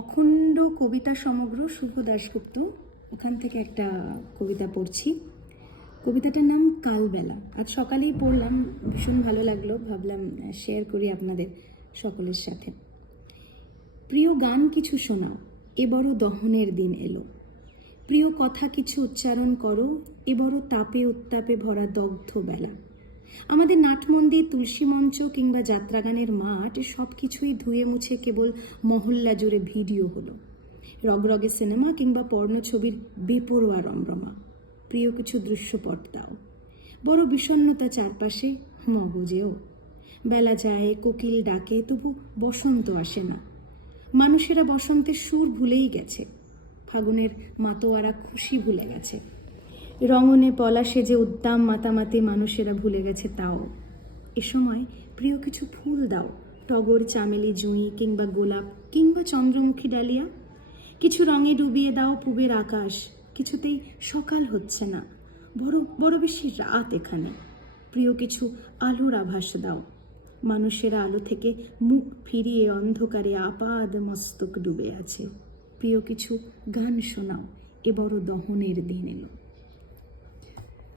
অখণ্ড কবিতা সমগ্র শুভ দাশগুপ্ত, ওখান থেকে একটা কবিতা পড়ছি। কবিতাটার নাম কালবেলা। আজ সকালেই পড়লাম, ভীষণ ভালো লাগলো, ভাবলাম শেয়ার করি আপনাদের সকলের সাথে। প্রিয় গান কিছু শোনাও, এ বড় দহনের দিন এলো। প্রিয় কথা কিছু উচ্চারণ করো, এ বড় তাপে উত্তাপে ভরা দগ্ধ বেলা। আমাদের নাটমন্দির, তুলসী মঞ্চ কিংবা যাত্রাগানের মাঠ সব কিছুই ধুয়ে মুছে কেবল মহল্লা জুড়ে ভিডিও হলো। রগরগে সিনেমা কিংবা পর্ণছবির বেপরোয়া রমরমা। প্রিয় কিছু দৃশ্যপট দাও। বড় বিষণ্ণতা চারপাশে, মগজেও। বেলা যায়, কোকিল ডাকে, তবু বসন্ত আসে না। মানুষেরা বসন্তের সুর ভুলেই গেছে, ফাগুনের মাতোয়ারা খুশি ভুলে গেছে। রঙনে পলা সেজে উদ্দাম মাতামাতি মানুষেরা ভুলে গেছে তাও। এ সময় প্রিয় কিছু ফুল দাও, টগর, চামেলি, জুঁই কিংবা গোলাপ কিংবা চন্দ্রমুখী ডালিয়া। কিছু রঙে ডুবিয়ে দাও পূবের আকাশ, কিছুতেই সকাল হচ্ছে না, বড় বেশি রাত এখানে। প্রিয় কিছু আলোর আভাস দাও, মানুষেরা আলো থেকে মুখ ফিরিয়ে অন্ধকারে আপাদ মস্তক ডুবে আছে। প্রিয় কিছু গান শোনাও, এ বড় দহনের দিন এলো।